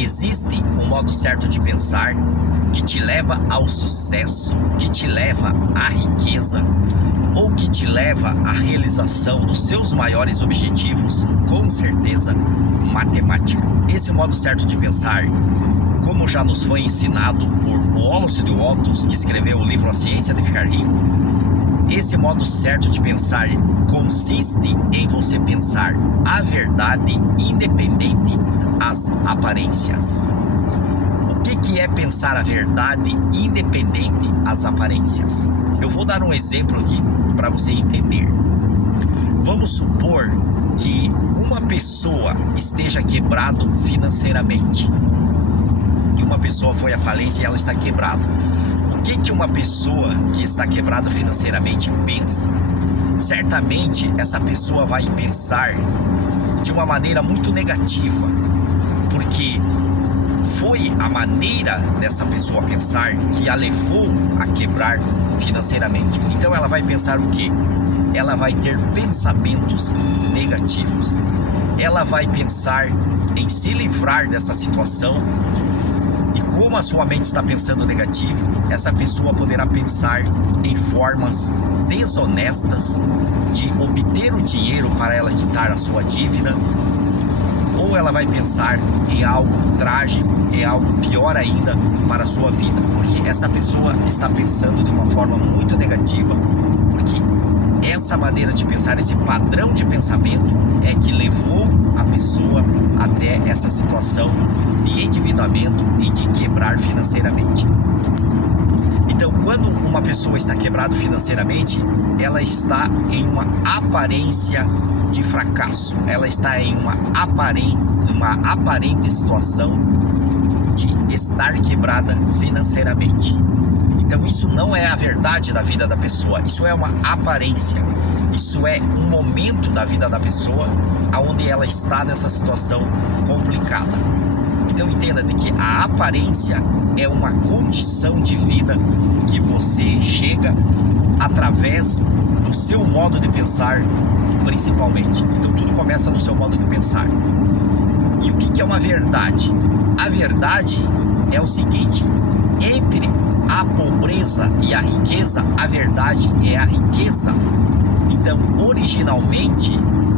Existe um modo certo de pensar que te leva ao sucesso, que te leva à riqueza ou que te leva à realização dos seus maiores objetivos? Com certeza, matemática. Esse modo certo de pensar, como já nos foi ensinado por Wallace de Wattos, que escreveu o livro A Ciência de Ficar Rico, esse modo certo de pensar consiste em você pensar a verdade independente às aparências. O que é pensar a verdade independente às aparências? Eu vou dar um exemplo aqui para você entender. Vamos supor que uma pessoa esteja quebrado financeiramente. E uma pessoa foi à falência e ela está quebrada. O que uma pessoa que está quebrada financeiramente pensa? Certamente essa pessoa vai pensar de uma maneira muito negativa, porque foi a maneira dessa pessoa pensar que a levou a quebrar financeiramente. Então ela vai pensar o quê? Ela vai ter pensamentos negativos. Ela vai pensar em se livrar dessa situação. E como a sua mente está pensando negativo, essa pessoa poderá pensar em formas desonestas de obter o dinheiro para ela quitar a sua dívida, ou ela vai pensar em algo trágico, em algo pior ainda para a sua vida, porque essa pessoa está pensando de uma forma muito negativa, porque essa maneira de pensar, esse padrão de pensamento é que levou a pessoa até essa situação de endividamento e de quebrar financeiramente. Então, quando uma pessoa está quebrada financeiramente, ela está em uma aparência de fracasso. Ela está em uma aparente situação de estar quebrada financeiramente. Então isso não é a verdade da vida da pessoa, isso é uma aparência. Isso é um momento da vida da pessoa onde ela está nessa situação complicada. Então entenda de que a aparência é uma condição de vida que você chega através do seu modo de pensar, principalmente. Então tudo começa no seu modo de pensar. E o que é uma verdade? A verdade é o seguinte: entre a pobreza e a riqueza, a verdade é a riqueza. Então, originalmente,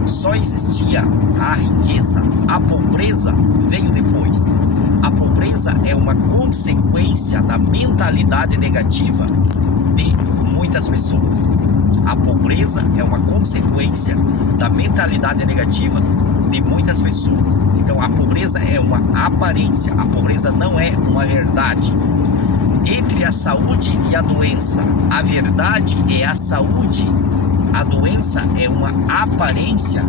só existia a riqueza. A pobreza veio depois. A pobreza é uma consequência da mentalidade negativa de muitas pessoas. A pobreza é uma consequência da mentalidade negativa de muitas pessoas. Então, a pobreza é uma aparência. A pobreza não é uma verdade. Entre a saúde e a doença, a verdade é a saúde. A doença é uma aparência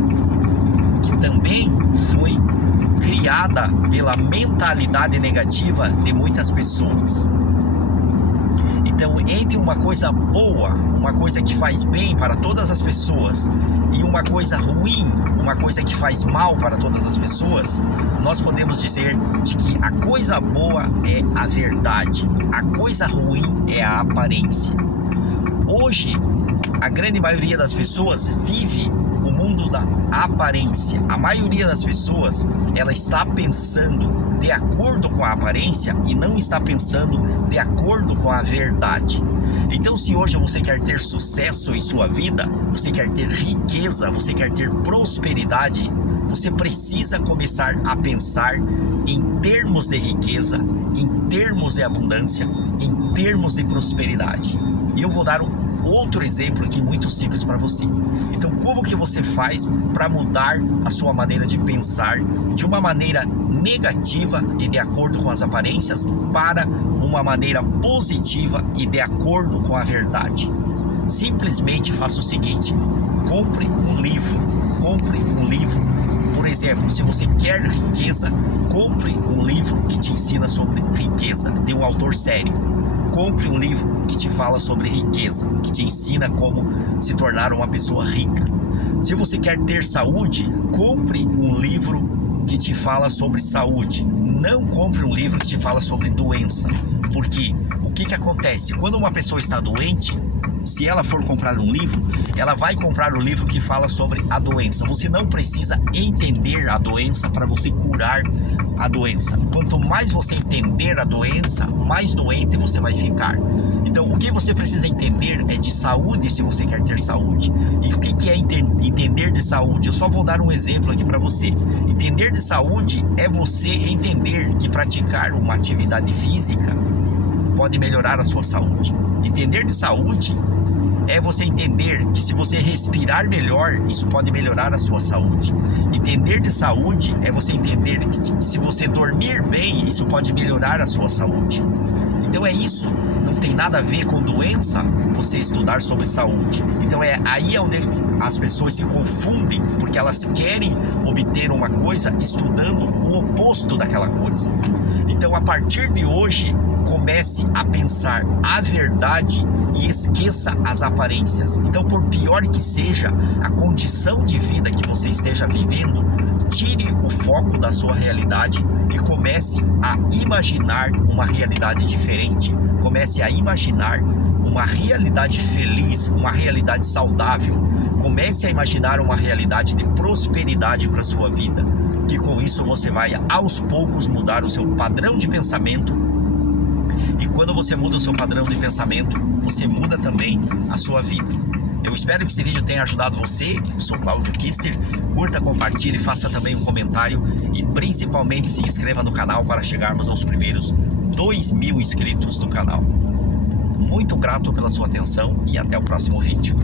que também foi criada pela mentalidade negativa de muitas pessoas. Então, entre uma coisa boa, uma coisa que faz bem para todas as pessoas, e uma coisa ruim, uma coisa que faz mal para todas as pessoas, nós podemos dizer de que a coisa boa é a verdade, a coisa ruim é a aparência. Hoje, a grande maioria das pessoas vive o mundo da aparência. A maioria das pessoas, ela está pensando de acordo com a aparência e não está pensando de acordo com a verdade. Então, se hoje você quer ter sucesso em sua vida, você quer ter riqueza, você quer ter prosperidade, você precisa começar a pensar em termos de riqueza, em termos de abundância, em termos de prosperidade. E eu vou dar outro exemplo aqui muito simples para você. Então, como que você faz para mudar a sua maneira de pensar de uma maneira negativa e de acordo com as aparências para uma maneira positiva e de acordo com a verdade? Simplesmente faça o seguinte: compre um livro. Por exemplo, se você quer riqueza, compre um livro que te ensina sobre riqueza, de um autor sério. Compre um livro que te fala sobre riqueza, que te ensina como se tornar uma pessoa rica. Se você quer ter saúde, compre um livro que te fala sobre saúde. Não compre um livro que te fala sobre doença. Porque o que acontece? Quando uma pessoa está doente, se ela for comprar um livro, ela vai comprar o livro que fala sobre a doença. Você não precisa entender a doença para você curar a doença. Quanto mais você entender a doença, mais doente você vai ficar. Então, o que você precisa entender é de saúde, se você quer ter saúde. E o que é entender de saúde? Eu só vou dar um exemplo aqui para você. Entender de saúde é você entender que praticar uma atividade física pode melhorar a sua saúde. Entender de saúde é você entender que se você respirar melhor, isso pode melhorar a sua saúde. Entender de saúde é você entender que se você dormir bem, isso pode melhorar a sua saúde. Então é isso, não tem nada a ver com doença você estudar sobre saúde. Então é aí onde as pessoas se confundem, porque elas querem obter uma coisa estudando o oposto daquela coisa. Então a partir de hoje, comece a pensar a verdade e esqueça as aparências. Então, por pior que seja a condição de vida que você esteja vivendo, tire o foco da sua realidade e comece a imaginar uma realidade diferente. Comece a imaginar uma realidade feliz, uma realidade saudável. Comece a imaginar uma realidade de prosperidade para a sua vida. Que com isso você vai aos poucos mudar o seu padrão de pensamento. E quando você muda o seu padrão de pensamento, você muda também a sua vida. Eu espero que esse vídeo tenha ajudado você. Eu sou Cláudio Kister. Curta, compartilhe, faça também um comentário e principalmente se inscreva no canal para chegarmos aos primeiros 2.000 inscritos do canal. Muito grato pela sua atenção e até o próximo vídeo.